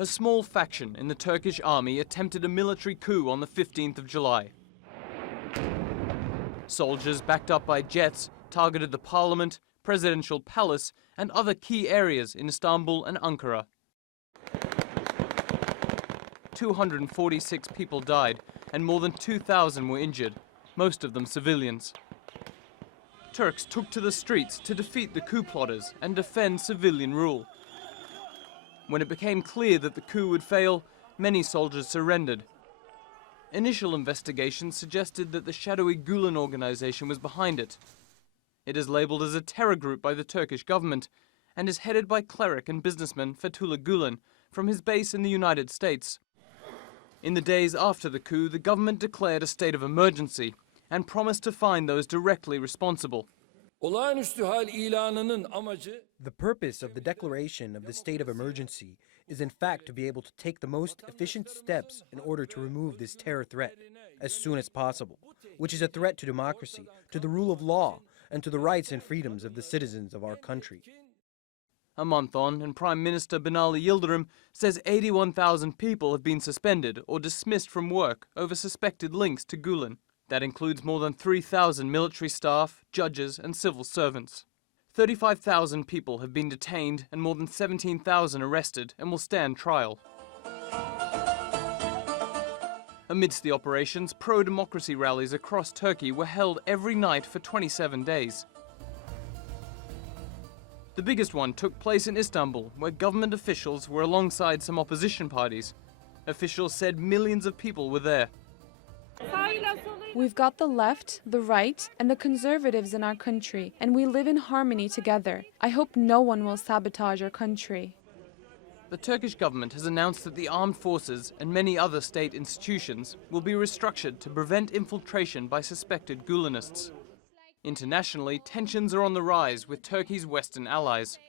A small faction in the Turkish army attempted a military coup on the 15th of July. Soldiers backed up by jets targeted the parliament, presidential palace and other key areas in Istanbul and Ankara. 246 people died and more than 2,000 were injured, most of them civilians. Turks took to the streets to defeat the coup plotters and defend civilian rule. When it became clear that the coup would fail, many soldiers surrendered. Initial investigations suggested that the shadowy Gulen organization was behind it. It is labeled as a terror group by the Turkish government and is headed by cleric and businessman Fethullah Gulen from his base in the United States. In the days after the coup, the government declared a state of emergency and promised to find those directly responsible. The purpose of the declaration of the state of emergency is in fact to be able to take the most efficient steps in order to remove this terror threat as soon as possible, which is a threat to democracy, to the rule of law, and to the rights and freedoms of the citizens of our country. A month on, and Prime Minister Binali Yildirim says 81,000 people have been suspended or dismissed from work over suspected links to Gulen. That includes more than 3,000 military staff, judges and civil servants. 35,000 people have been detained and more than 17,000 arrested and will stand trial. Amidst the operations, pro-democracy rallies across Turkey were held every night for 27 days. The biggest one took place in Istanbul, where government officials were alongside some opposition parties. Officials said millions of people were there. We've got the left, the right, and the conservatives in our country, and we live in harmony together. I hope no one will sabotage our country. The Turkish government has announced that the armed forces and many other state institutions will be restructured to prevent infiltration by suspected Gulenists. Internationally, tensions are on the rise with Turkey's Western allies.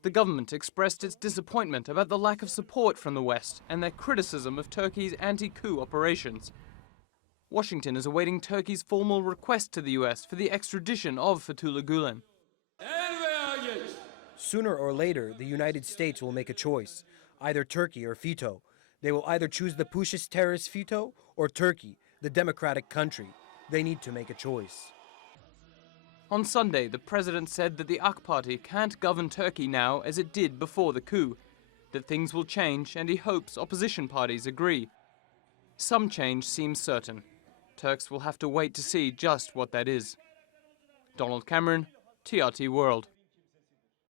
The government expressed its disappointment about the lack of support from the West and their criticism of Turkey's anti-coup operations. Washington is awaiting Turkey's formal request to the US for the extradition of Fethullah Gulen. Sooner or later, the United States will make a choice, either Turkey or FETO. They will either choose the Pushist terrorist FETO or Turkey, the democratic country. They need to make a choice. On Sunday, the president said that the AK Party can't govern Turkey now as it did before the coup, that things will change and he hopes opposition parties agree. Some change seems certain. Turks will have to wait to see just what that is. Donald Cameron, TRT World.